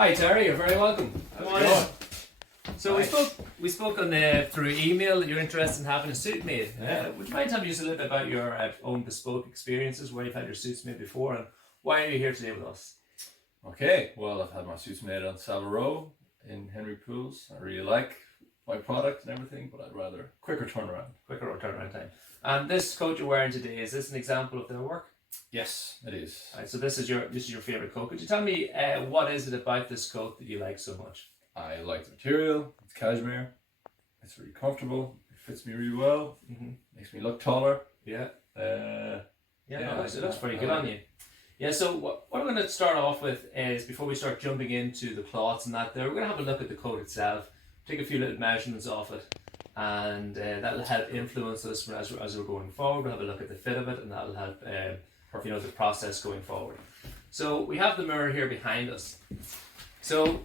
Hi Terry, you're very welcome. Come on in. So we spoke on through email that you're interested in having a suit made. Would you mind telling me just a little bit about your own bespoke experiences, where you've had your suits made before, and why are you here today with us? Okay, well, I've had my suits made on Savile Row in Henry Pools. I really like my product and everything, but I'd rather quicker turnaround. Quicker turnaround time. And this coat you're wearing today, is this an example of their work? Yes, it is. Right, so this is your favorite coat. Could you tell me what is it about this coat that you like so much? I like the material. It's cashmere. It's really comfortable. It fits me really well. Makes me look taller. Yeah. Yeah, It looks pretty good on you. Yeah, so what I'm going to start off with is, before we start jumping into the cloths and that, we're going to have a look at the coat itself, take a few little measurements off it, and that'll help influence us as we're going forward. We'll have a look at the fit of it, and that'll help the process going forward. So we have the mirror here behind us. So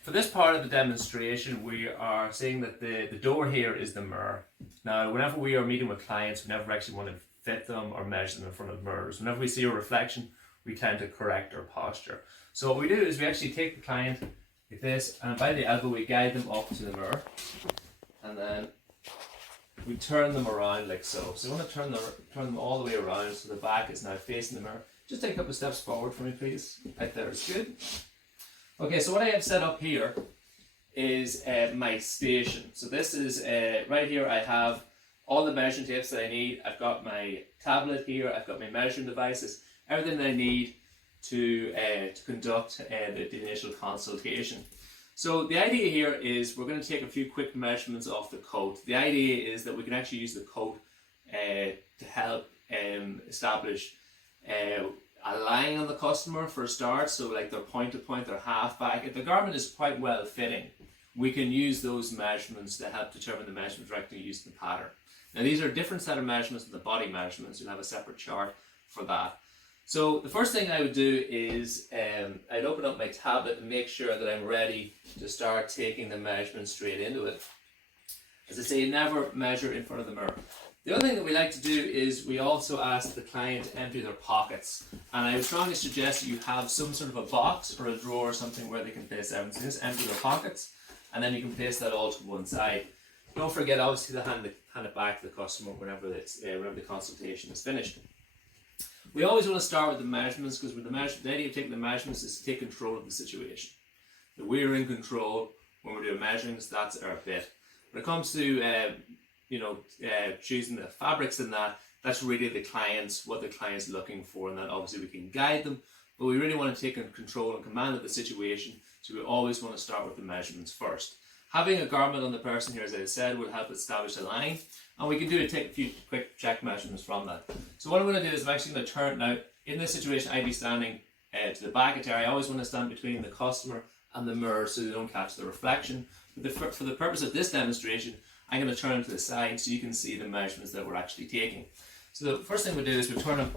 for this part of the demonstration, we are seeing that the door here is the mirror. Now, whenever we are meeting with clients, we never actually want to fit them or measure them in front of mirrors. Whenever we see a reflection, we tend to correct our posture. So what we do is we actually take the client like this, and by the elbow we guide them up to the mirror, and then we turn them around like so. So we want to turn them all the way around so the back is now facing the mirror. Just take a couple of steps forward for me, please. Right there is good. Okay, so what I have set up here is my station. So this is, right here I have all the measuring tapes that I need. I've got my tablet here, I've got my measuring devices, everything that I need to conduct the initial consultation. So the idea here is we're going to take a few quick measurements off the coat. The idea is that we can actually use the coat to help establish a line on the customer for a start. So like their point to point, their half back. If the garment is quite well fitting, we can use those measurements to help determine the measurement directly used in the pattern. Now these are a different set of measurements than the body measurements. You'll have a separate chart for that. So the first thing I would do is I'd open up my tablet and make sure that I'm ready to start taking the measurement straight into it. As I say, never measure in front of the mirror. The other thing that we like to do is we also ask the client to empty their pockets. And I would strongly suggest that you have some sort of a box or a drawer or something where they can place everything. So just empty their pockets, and then you can place that all to one side. Don't forget, obviously, to hand it back to the customer whenever the consultation is finished. We always want to start with the measurements, because the idea of taking the measurements is to take control of the situation. So we're in control when we're doing measurements. That's our bit. When it comes to choosing the fabrics and that's really what the client's looking for, and that obviously we can guide them, but we really want to take control and command of the situation, so we always want to start with the measurements first. Having a garment on the person here, as I said, will help establish a line, and we can take a few quick check measurements from that. So what I'm going to do is I'm actually going to turn. Now in this situation I'd be standing to the back of Terry. I always want to stand between the customer and the mirror so they don't catch the reflection. But for the purpose of this demonstration, I'm going to turn them to the side so you can see the measurements that we're actually taking. So the first thing we do is we turn them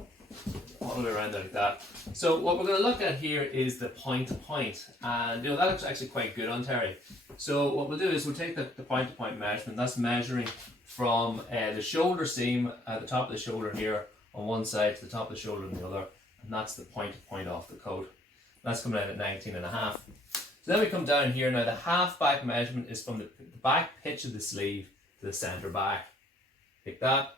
all the way around like that. So what we're going to look at here is the point to point, and that looks actually quite good on Terry. So what we'll do is we'll take the point to point measurement. That's measuring from the shoulder seam at the top of the shoulder here on one side to the top of the shoulder on the other, and that's the point to point off the coat. That's coming out at 19.5. So then we come down here. Now the half back measurement is from the back pitch of the sleeve to the centre back. Take that,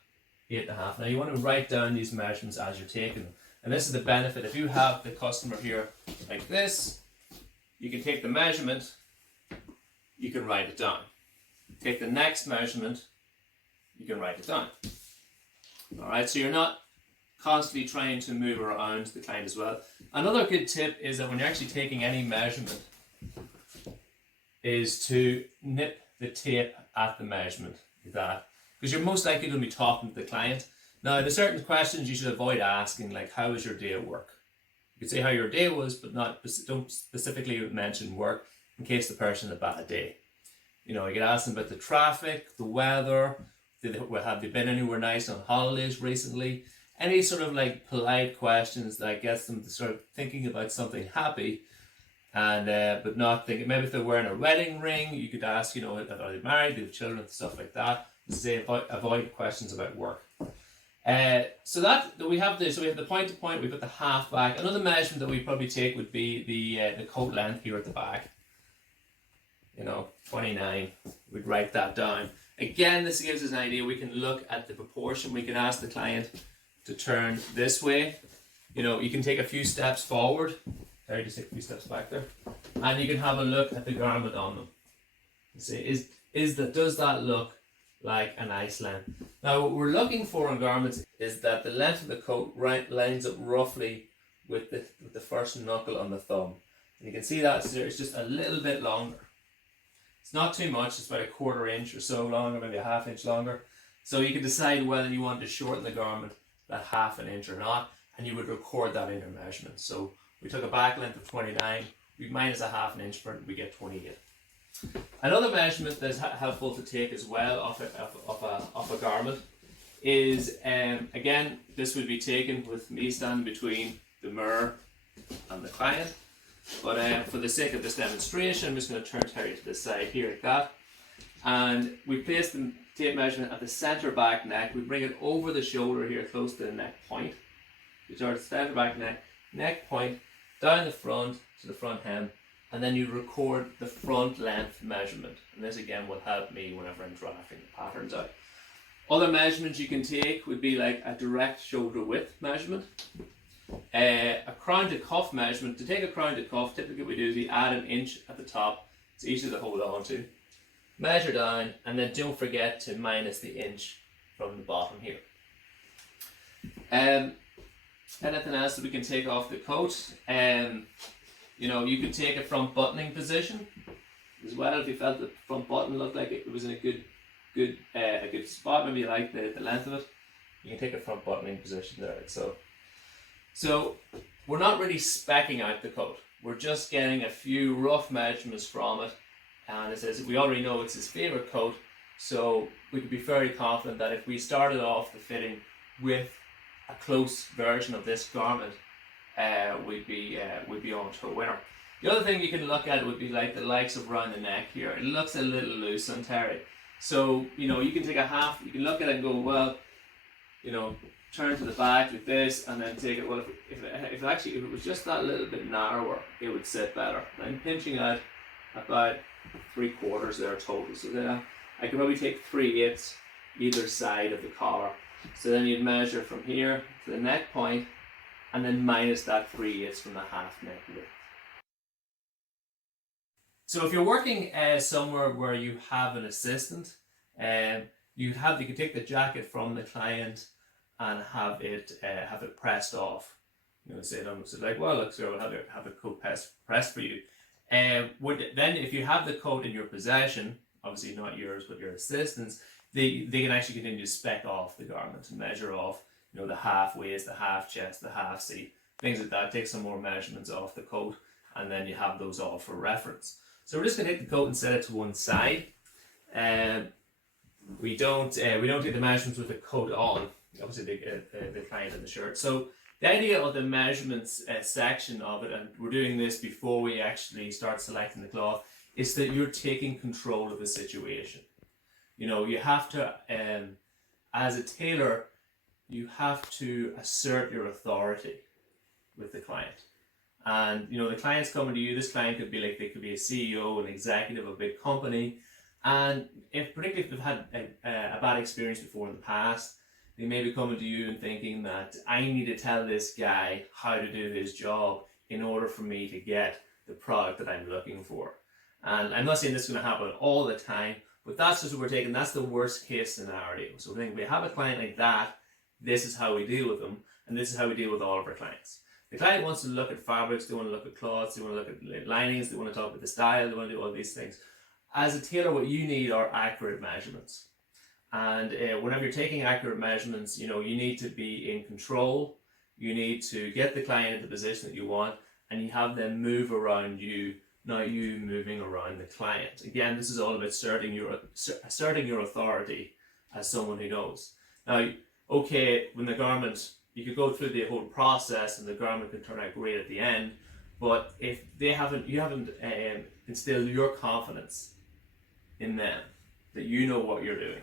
8.5. Now you want to write down these measurements as you're taking them. And this is the benefit. If you have the customer here like this, you can take the measurement, you can write it down. Take the next measurement, you can write it down. Alright, so you're not constantly trying to move around the client as well. Another good tip is that when you're actually taking any measurement, is to nip the tape at the measurement like that, because you're most likely going to be talking to the client. Now there's certain questions you should avoid asking, like how was your day at work? You could say how your day was, but don't specifically mention work in case the person had a bad day. You could ask them about the traffic, the weather, have they been anywhere nice on holidays recently? Any sort of like polite questions that gets them to start thinking about something happy, and but not thinking. Maybe if they're wearing a wedding ring, you could ask, are they married, do they have children, stuff like that. Say avoid questions about work. So we have the point to point. We put the half back. Another measurement that we probably take would be the coat length here at the back. 29. We'd write that down. Again, this gives us an idea. We can look at the proportion. We can ask the client to turn this way. You can take a few steps forward. Sorry, just take a few steps back there, and you can have a look at the garment on them. See, does that look like a nice length? Now, what we're looking for in garments is that the length of the coat lines up roughly with the first knuckle on the thumb. And you can see that it's just a little bit longer. It's not too much. It's about a 1/4 inch or so longer, maybe a 1/2 inch longer. So you can decide whether you want to shorten the garment that 1/2 inch or not, and you would record that in your measurement. So we took a back length of 29, we minus a 1/2 inch for it, we get 28. Another measurement that's helpful to take as well off a garment is, again, this would be taken with me standing between the mirror and the client. But for the sake of this demonstration, I'm just going to turn Terry to the side here like that. And we place the tape measurement at the center back neck. We bring it over the shoulder here, close to the neck point. We start at the center back neck point, down the front to the front hem, and then you record the front length measurement. And this again will help me whenever I'm drafting the patterns out. Other measurements you can take would be like a direct shoulder width measurement. A crown to cuff measurement. To take a crown to cuff, typically what we do is we add an inch at the top. It's easy to hold on to. Measure down, and then don't forget to minus the inch from the bottom here. Anything else that we can take off the coat? You could take a front buttoning position as well if you felt the front button looked like it was in a good spot. Maybe you like the length of it. You can take a front buttoning position there. So we're not really speccing out the coat. We're just getting a few rough measurements from it. And it says we already know it's his favourite coat, so we could be very confident that if we started off the fitting with a close version of this garment, we'd be on to a winner. The other thing you can look at would be like the likes of around the neck here. It looks a little loose on Terry. So, you can take you can look at it and go, well, turn to the back like this, and then take it, well, if it was just that little bit narrower, it would sit better. I'm pinching out about 3/4 there total. So then I could probably take 3/8 either side of the collar. So then you'd measure from here to the neck point, and then minus that 3/8 from the half neck width. So if you're working somewhere where you have an assistant, you can take the jacket from the client and have it pressed off. Say like, well, look, sir, we'll have a coat pressed for you. Then if you have the coat in your possession, obviously not yours but your assistant's, they can actually continue to spec off the garment and measure off the half waist, the half chest, the half seat, things like that. Take some more measurements off the coat, and then you have those all for reference. So we're just going to take the coat and set it to one side. We don't take the measurements with the coat on, obviously the client and the shirt. So the idea of the measurements section of it, and we're doing this before we actually start selecting the cloth, is that you're taking control of the situation. You have to, as a tailor, you have to assert your authority with the client. And the client's coming to you. This client could be they could be a CEO, an executive of a big company, and particularly if they've had a bad experience before in the past, they may be coming to you and thinking that I need to tell this guy how to do his job in order for me to get the product that I'm looking for. And I'm not saying this is going to happen all the time, but that's just what we're taking. That's the worst case scenario. So we have a client like that. This is how we deal with them, and this is how we deal with all of our clients. The client wants to look at fabrics, they want to look at cloths, they want to look at linings, they want to talk about the style, they want to do all these things. As a tailor, what you need are accurate measurements. And whenever you're taking accurate measurements, you need to be in control. You need to get the client in the position that you want, and you have them move around you, not you moving around the client. Again, this is all about asserting your authority as someone who knows. Now, okay, when the garment, you could go through the whole process and the garment can turn out great at the end, but if you haven't instilled your confidence in them, that you know what you're doing,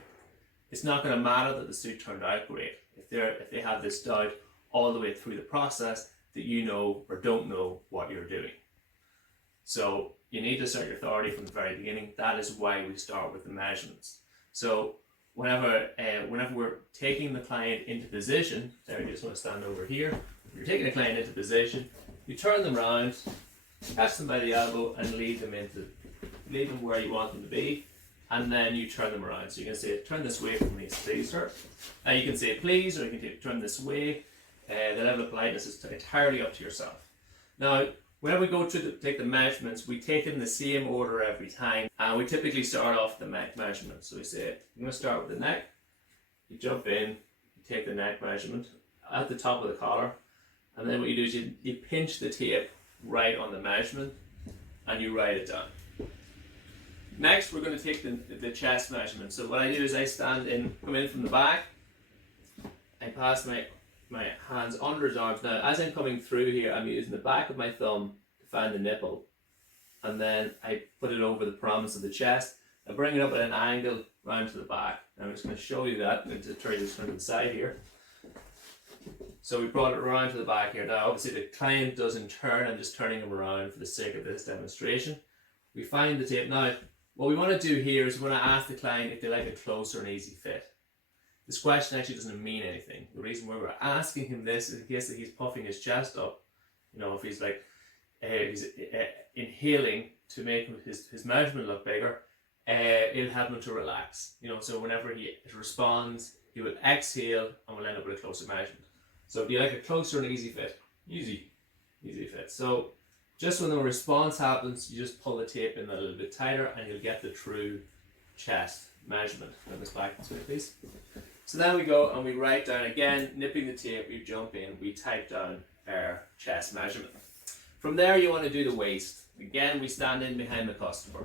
it's not going to matter that the suit turned out great. if they have this doubt all the way through the process that you know or don't know what you're doing. So you need to assert your authority from the very beginning. That is why we start with the measurements. So whenever we're taking the client into position, there you just want to stand over here. You're taking the client into position, you turn them around, catch them by the elbow and lead them where you want them to be, and then you turn them around. So you can say, turn this way from me, please, sir. Now you can say please, or you can turn this way. The level of politeness is entirely up to yourself. Now, when we go to take the measurements, we take it in the same order every time, and we typically start off the neck measurement. So we say, I'm going to start with the neck. You jump in, you take the neck measurement at the top of the collar, and then what you do is you pinch the tape right on the measurement, and you write it down. Next, we're going to take the chest measurement. So what I do is I stand in, come in from the back, I pass my hands under his arms. Now, as I'm coming through here, I'm using the back of my thumb to find the nipple, and then I put it over the prominence of the chest. I bring it up at an angle round to the back. I'm just going to show you that. I'm going to try this from the side here. So we brought it around to the back here. Now, obviously, the client doesn't turn. I'm just turning him around for the sake of this demonstration. We find the tape. Now, what we want to do here is we want to ask the client if they like a close or an easy fit. This question actually doesn't mean anything. The reason why we're asking him this is in case that he's puffing his chest up. You know, if he's like inhaling to make his measurement look bigger, it'll help him to relax. You know, so whenever he responds, he will exhale and we'll end up with a closer measurement. So do you like a closer and easy fit? Easy. Easy fit. So just when the response happens, you just pull the tape in a little bit tighter and you'll get the true chest measurement. Bring this back this way, please. So then we go and we write down again, nipping the tape, we jump in, we type down our chest measurement. From there you want to do the waist. Again, we stand in behind the customer.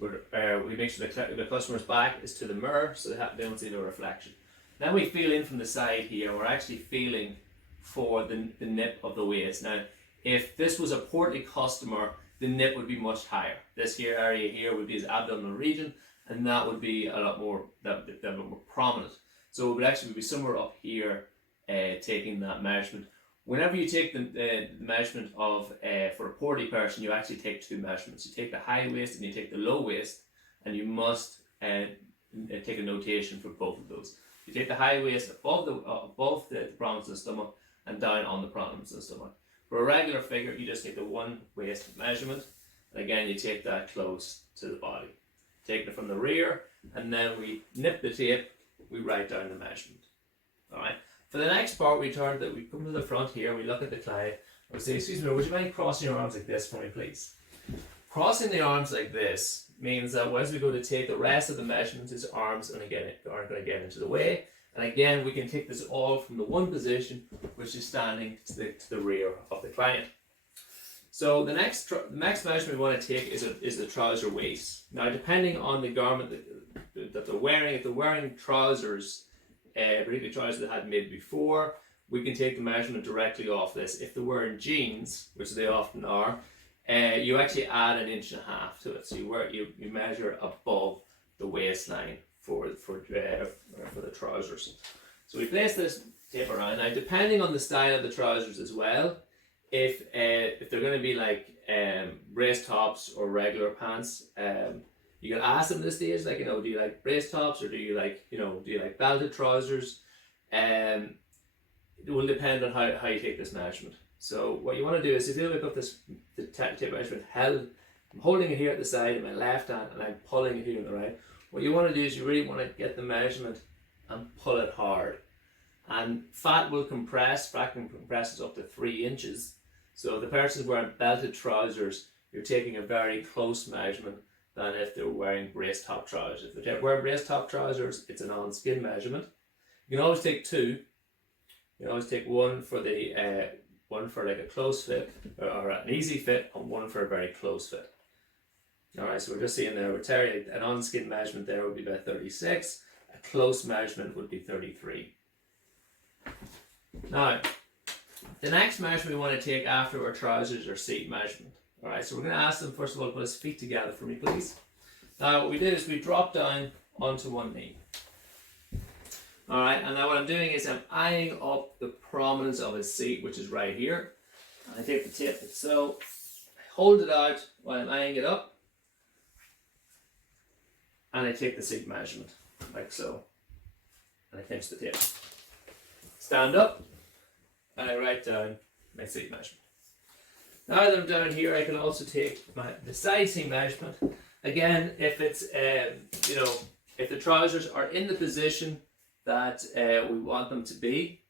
We make sure the customer's back is to the mirror so they don't see the reflection. Then we feel in from the side here, we're actually feeling for the nip of the waist. Now, if this was a portly customer, the nip would be much higher. This here area here would be his abdominal region, and that would be a lot more, more prominent. So it would actually be somewhere up here, taking that measurement. Whenever you take the measurement of for a portly person, you actually take two measurements. You take the high waist and you take the low waist, and you must take a notation for both of those. You take the high waist above the prominence of the stomach and down on the prominence of the stomach. For a regular figure, you just take the one waist measurement, and again you take that close to the body. Take it from the rear, and then we nip the tape. We write down the measurement. All right. For the next part, we come to the front here. We look at the client. We say, "Excuse me, would you mind crossing your arms like this for me, please?" Crossing the arms like this means that as we go to take the rest of the measurements, his arms aren't going to get into the way. And again, we can take this all from the one position, which is standing to the rear of the client. So the next measurement we want to take is the trouser waist. Now, depending on the garment that they're wearing, if they're wearing trousers, particularly trousers that had made before, we can take the measurement directly off this. If they're wearing jeans, which they often are, you actually add 1.5 inches to it. So you measure above the waistline for the trousers. So we place this tape around. Now, depending on the style of the trousers as well, if they're going to be like brace tops or regular pants, you can ask them at this stage, like, do you like brace tops or do you like belted trousers? It will depend on how you take this measurement. So what you want to do is, if you look up the tape measurement held, I'm holding it here at the side in my left hand and I'm pulling it here on the right. What you want to do is you really want to get the measurement and pull it hard. And fat will compress. Fat can compress up to 3 inches. So if the person's wearing belted trousers, you're taking a very close measurement than if they're wearing brace top trousers. If they're wearing brace top trousers, it's an on-skin measurement. You can always take two. You can always take one for like a close fit or an easy fit, and one for a very close fit. Alright, so we're just seeing there, an on-skin measurement there would be about 36, a close measurement would be 33. Now, the next measurement we want to take after our trousers or seat measurement. Alright, so we're going to ask them first of all to put his feet together for me, please. Now, what we do is we drop down onto one knee. Alright, and now what I'm doing is I'm eyeing up the prominence of his seat, which is right here. And I take the tape, so I hold it out while I'm eyeing it up, and I take the seat measurement, like so, and I pinch the tape. Stand up, and I write down my seat measurement. Now that I'm down here, I can also take the side seam measurement. Again, if it's if the trousers are in the position that we want them to be,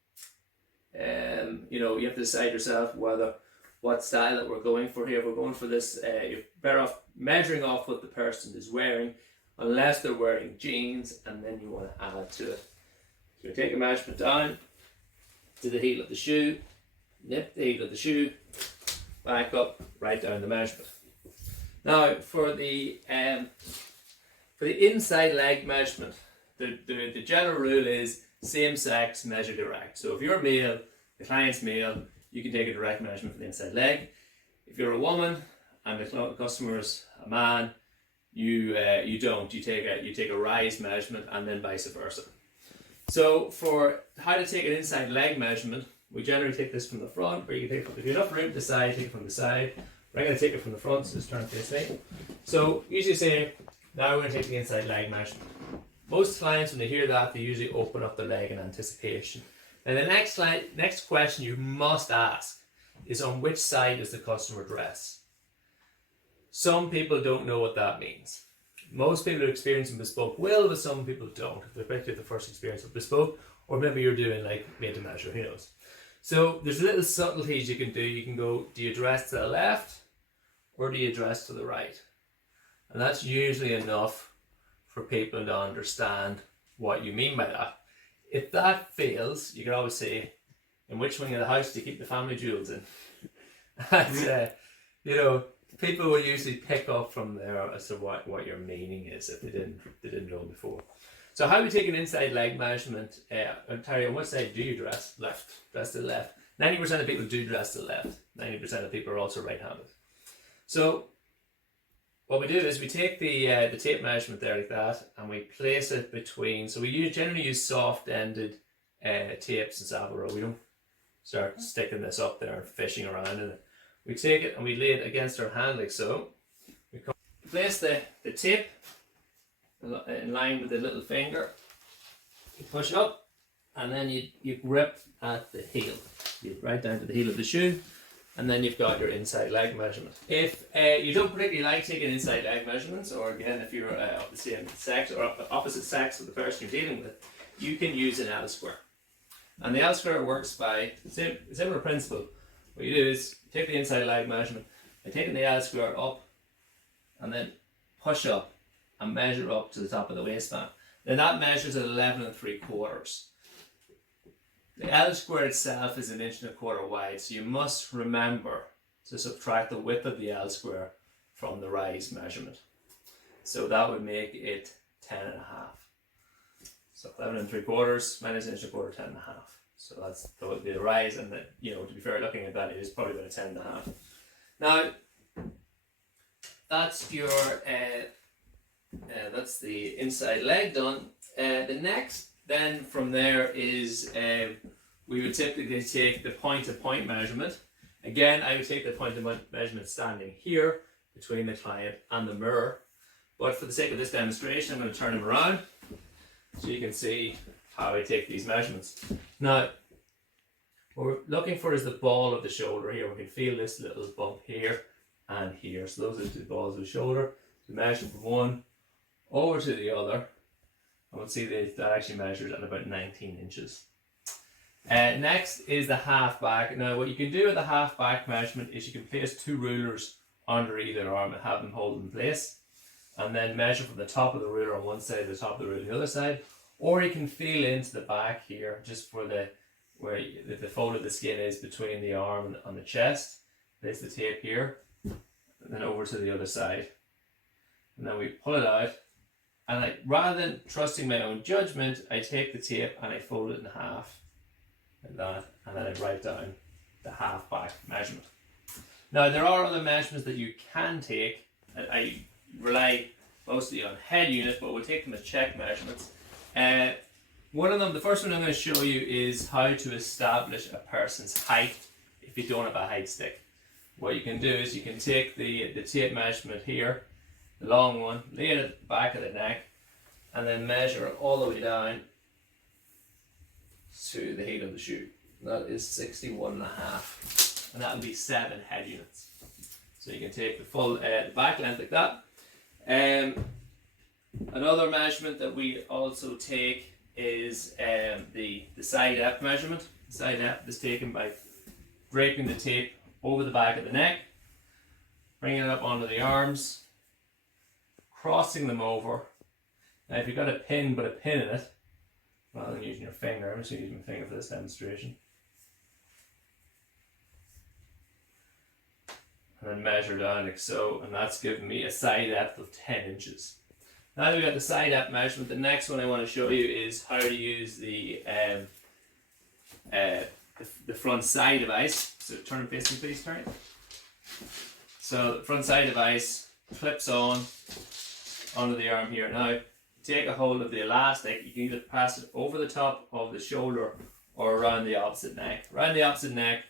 you have to decide yourself what style that we're going for here. If we're going for this, you're better off measuring off what the person is wearing, unless they're wearing jeans, and then you want to add to it. So you take a measurement down to the heel of the shoe, nip the heel of the shoe, back up, write down the measurement. Now for the inside leg measurement, the general rule is same sex measure direct. So if you're male, the client's male, you can take a direct measurement for the inside leg. If you're a woman and the customer is a man, you don't. You take a rise measurement and then vice versa. So for how to take an inside leg measurement, we generally take this from the front, or you can take it if you have enough room to the side, take it from the side. We're going to take it from the front, so just turn it this way. So usually say, now we're going to take the inside leg measurement. Most clients, when they hear that, they usually open up the leg in anticipation. And the next question you must ask is, on which side does the customer dress? Some people don't know what that means. Most people who experience in bespoke will, but some people don't. If they're the first experience of bespoke, or maybe you're doing like made to measure, who knows. So there's little subtleties you can do. You can go, do you dress to the left or do you dress to the right? And that's usually enough for people to understand what you mean by that. If that fails, you can always say, in which wing of the house do you keep the family jewels in? And, people will usually pick up from there as to what your meaning is if they didn't know before. So how we take an inside leg measurement, Terry, on what side do you dress? Left. Dress to the left. 90% of people do dress to the left. 90% of people are also right-handed. So what we do is we take the tape measurement there like that, and we place it between, so we generally use soft-ended tapes in Savile. We don't start sticking this up there and fishing around in it. We take it and we lay it against our hand like so. We place the tape in line with the little finger. You push up, and then you grip at the heel. You right down to the heel of the shoe, and then you've got your inside leg measurement. If you don't particularly like taking inside leg measurements, or again if you're of the same sex or opposite sex of the person you're dealing with, you can use an L square. And the L square works by similar principle. What you do is you take the inside leg measurement by taking the L square up, and then push up and measure up to the top of the waistband. Then that measures at 11 3/4. The L square itself is 1.25 inches wide, so you must remember to subtract the width of the L square from the rise measurement. So that would make it 10.5. So 11 3/4 minus 1.25 inches, 10.5. So that's the rise, and to be fair, looking at that, it is probably about a 10.5. Now, that's your that's the inside leg done. The next then from there is we would typically take the point-to-point measurement. Again, I would take the point-to-point measurement standing here between the client and the mirror. But for the sake of this demonstration, I'm going to turn him around so you can see how I take these measurements. Now, what we're looking for is the ball of the shoulder here. We can feel this little bump here and here. So those are the balls of the shoulder. We measure from one over to the other, and we'll see that actually measures at about 19 inches. Next is the half back. Now what you can do with the half back measurement is you can place 2 rulers under either arm and have them hold in place, and then measure from the top of the ruler on one side to the top of the ruler on the other side. Or you can feel into the back here, just for where the fold of the skin is between the arm and the chest. Place the tape here, and then over to the other side. And then we pull it out, and rather than trusting my own judgment, I take the tape and I fold it in half, like that, and then I write down the half back measurement. Now there are other measurements that you can take. I rely mostly on head unit, but we'll take them as check measurements. One of them, the first one I'm going to show you is how to establish a person's height if you don't have a height stick. What you can do is you can take the tape measurement here, the long one, lay it at the back of the neck, and then measure it all the way down to the height of the shoe. That is 61.5, and that'll be 7 head units. So you can take the full back length like that. Another measurement that we also take is the side depth measurement. The side depth is taken by draping the tape over the back of the neck, bringing it up onto the arms, crossing them over. Now if you've got a pin but a pin in it, rather than using your finger, I'm just going to use my finger for this demonstration. And then measure down like so, and that's giving me a side depth of 10 inches. Now that we've got the side depth measurement, the next one I want to show you is how to use the front side device. So turn and face me please, Terry. So the front side device clips on onto the arm here. Now take a hold of the elastic, you can either pass it over the top of the shoulder or around the opposite neck. Around the opposite neck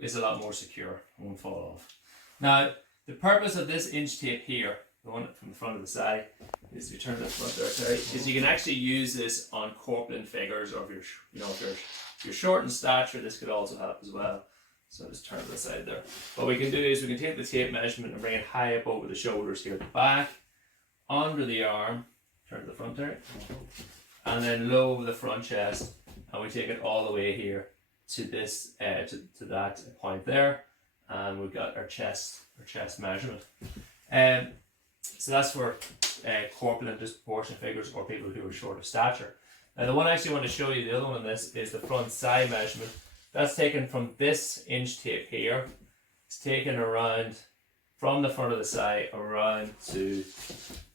is a lot more secure, it won't fall off. Now the purpose of this inch tape here, the one from the front of the side, is to turn the front there, sorry, is you can actually use this on corpulent figures, or if you're short in stature, this could also help as well. So just turn to the side there. What we can do is we can take the tape measurement and bring it high up over the shoulders here at the back, under the arm, turn to the front there, and then low over the front chest, and we take it all the way here to this to that point there, and we've got our chest measurement. So that's for corpulent disproportionate figures or people who are short of stature. Now the one I actually want to show you, the other one on this, is the front side measurement. That's taken from this inch tape here. It's taken around from the front of the side around to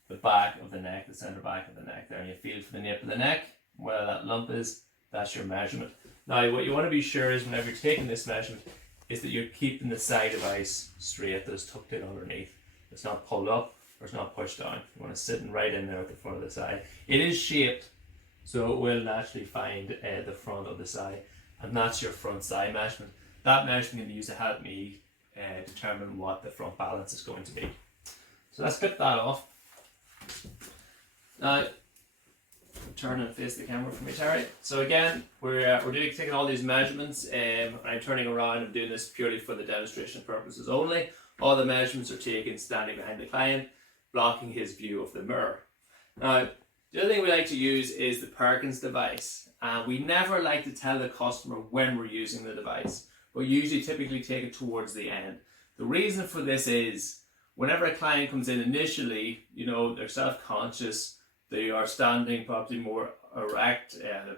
the back of the neck, the center back of the neck there, and you feel for the nape of the neck where that lump is. That's your measurement. Now what you want to be sure is whenever you're taking this measurement is that you're keeping the side device straight, that it's tucked in underneath. It's not pulled up or it's not pushed down. You want to sit right in there at the front of the side. It is shaped so it will naturally find the front of the side, and that's your front side measurement. That measurement can be used to help me determine what the front balance is going to be. So let's clip that off. Now, turn and face the camera for me, Terry. So again, we're taking all these measurements. I'm turning around and doing this purely for the demonstration purposes only. All the measurements are taken standing behind the client, blocking his view of the mirror. Now, the other thing we like to use is the Perkins device. We never like to tell the customer when we're using the device. We usually typically take it towards the end. The reason for this is whenever a client comes in initially, they're self-conscious, they are standing probably more erect,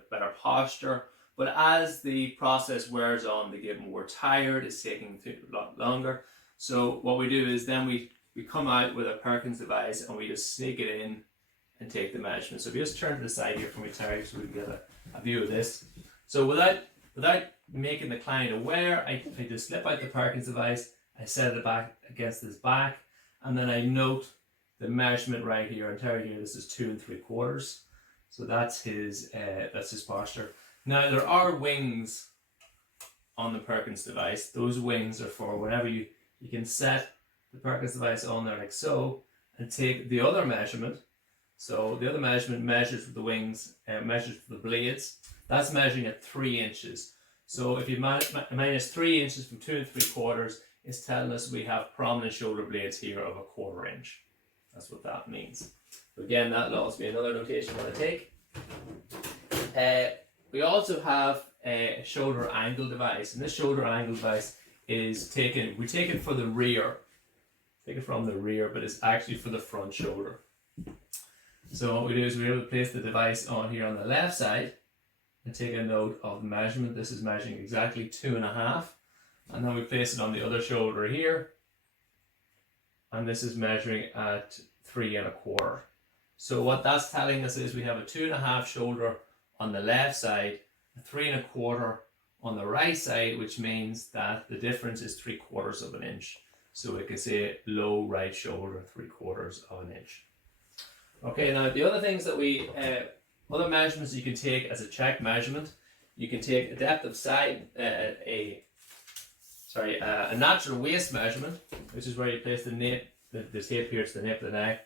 better posture. But as the process wears on, they get more tired, it's taking a lot longer. So what we do is then we come out with a Perkins device and we just sneak it in and take the measurement. So if you just turn to the side here for me, Terry, so we can get a view of this. So without making the client aware, I just slip out the Perkins device, I set it back against his back, and then I note the measurement right here. And Terry here, this is 2 3/4. So that's his posture. Now there are wings on the Perkins device. Those wings are for whenever you can set the Perkins device on there like so, and take the other measurement. So the other measurement measures for the wings, measures for the blades. That's measuring at 3 inches. So if you minus 3 inches from 2 3/4, it's telling us we have prominent shoulder blades here of 1/4 inch. That's what that means. So again, that'll also be another notation I want to take. We also have a shoulder angle device, and this shoulder angle device is we take it for the rear. Take it from the rear, but it's actually for the front shoulder. So what we do is we're able to place the device on here on the left side and take a note of the measurement. This is measuring exactly 2.5, and then we place it on the other shoulder here, and this is measuring at 3 1/4. So what that's telling us is we have a 2.5 shoulder on the left side, a 3 1/4 on the right side, which means that the difference is 3/4 of an inch. So we can say low right shoulder, 3/4 of an inch. Okay, now the other things that we Other measurements you can take as a check measurement, you can take a depth of side, a natural waist measurement, which is where you place the nape, the tape here to the nape of the neck,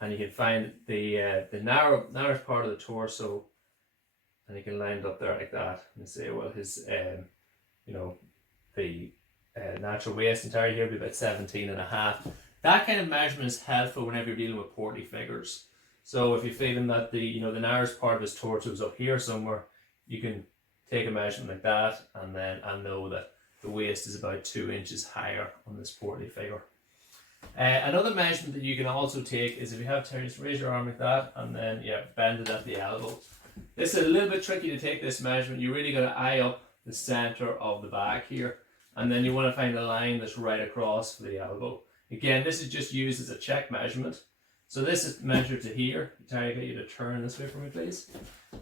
and you can find the narrowest part of the torso, and you can line it up there like that, and say, well, his the natural waist and Terry here would be about 17.5. That kind of measurement is helpful whenever you're dealing with portly figures. So if you're feeling that the narrowest part of his torso is up here somewhere, you can take a measurement like that, and then I'll know that the waist is about 2 inches higher on this portly figure. Another measurement that you can also take is if you have Terry, just raise your arm like that, and then bend it at the elbow. This is a little bit tricky to take this measurement. You really got to eye up the center of the back here, and then you want to find a line that's right across for the elbow. Again, this is just used as a check measurement. So this is measured to here. Terry, I get you to turn this way for me, please.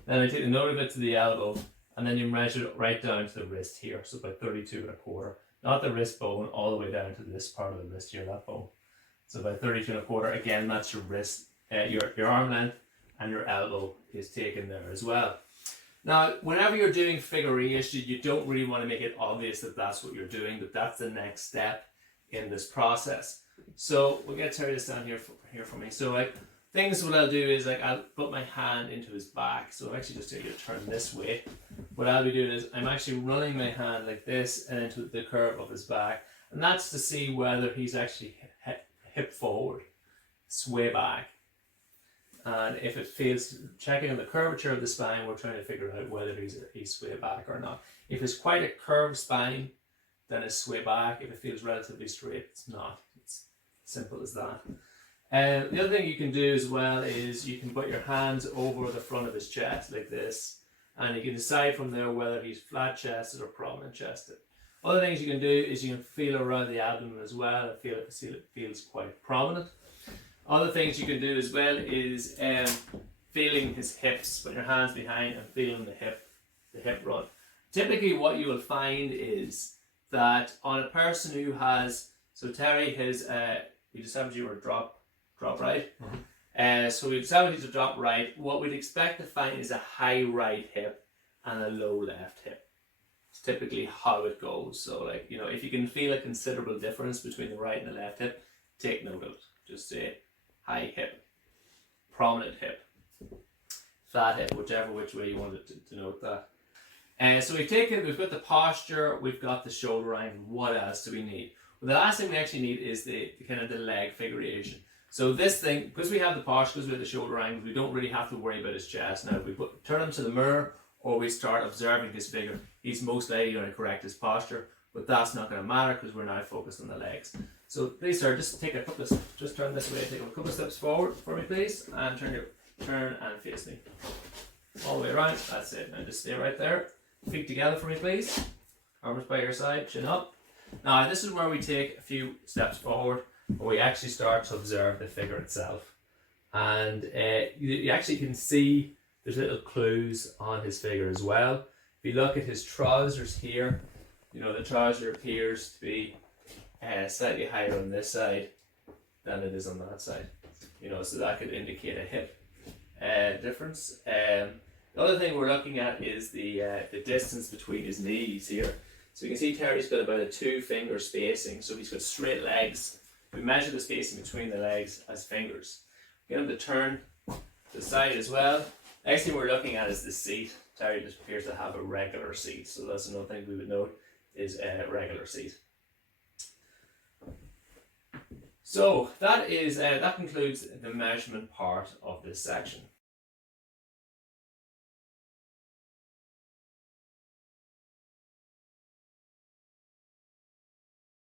Then I take the node of it to the elbow, and then you measure it right down to the wrist here, so about 32.25. Not the wrist bone, all the way down to this part of the wrist here, that bone. So about 32.25. Again, that's your wrist, your arm length, and your elbow is taken there as well. Now, whenever you're doing figure eight, you don't really want to make it obvious that that's what you're doing, that that's the next step in this process. So we'll get Terry to stand here for me. So what I'll do is I'll put my hand into his back. So I'll actually just take you to turn this way. What I'll be doing is I'm actually running my hand like this and into the curve of his back. And that's to see whether he's actually hip forward, sway back. And if it feels, checking on the curvature of the spine, we're trying to figure out whether he's sway back or not. If it's quite a curved spine, then it's sway back. If it feels relatively straight, it's not. It's simple as that. The other thing you can do as well is you can put your hands over the front of his chest like this, and you can decide from there whether he's flat chested or prominent chested. Other things you can do is you can feel around the abdomen as well and feel if it feels quite prominent. Other things you can do as well is feeling his hips. Put your hands behind and feeling the hip run. Typically what you will find is that on a person who has, so Terry, we decided you were drop right. Mm-hmm. So we decided to drop right. What we'd expect to find is a high right hip and a low left hip. It's typically how it goes. So if you can feel a considerable difference between the right and the left hip, take note of it. Just say high hip, prominent hip, flat hip, which way you wanted to note that. So we've got the posture, we've got the shoulder angle. What else do we need? Well, the last thing we actually need is the kind of the leg figuration. So this thing, because we have the posture, because we have the shoulder angle, we don't really have to worry about his chest. Now, if we turn him to the mirror or we start observing his figure, he's most likely going to correct his posture, but that's not going to matter because we're now focused on the legs. So please, sir, just turn this way, take a couple of steps forward for me, please, and turn and face me. All the way around, that's it. Now just stay right there. Feet together for me, please. Arms by your side, chin up. Now this is where we take a few steps forward, where we actually start to observe the figure itself. And you actually can see there's little clues on his figure as well. If you look at his trousers here, the trouser appears to be slightly higher on this side than it is on that side. So that could indicate a hip difference. The other thing we're looking at is the distance between his knees here. So you can see Terry's got about a 2-finger spacing, so he's got straight legs. We measure the spacing between the legs as fingers. Get him to turn to the side as well. Next thing we're looking at is the seat. Terry just appears to have a regular seat, so that's another thing we would note is a regular seat. So that concludes the measurement part of this section.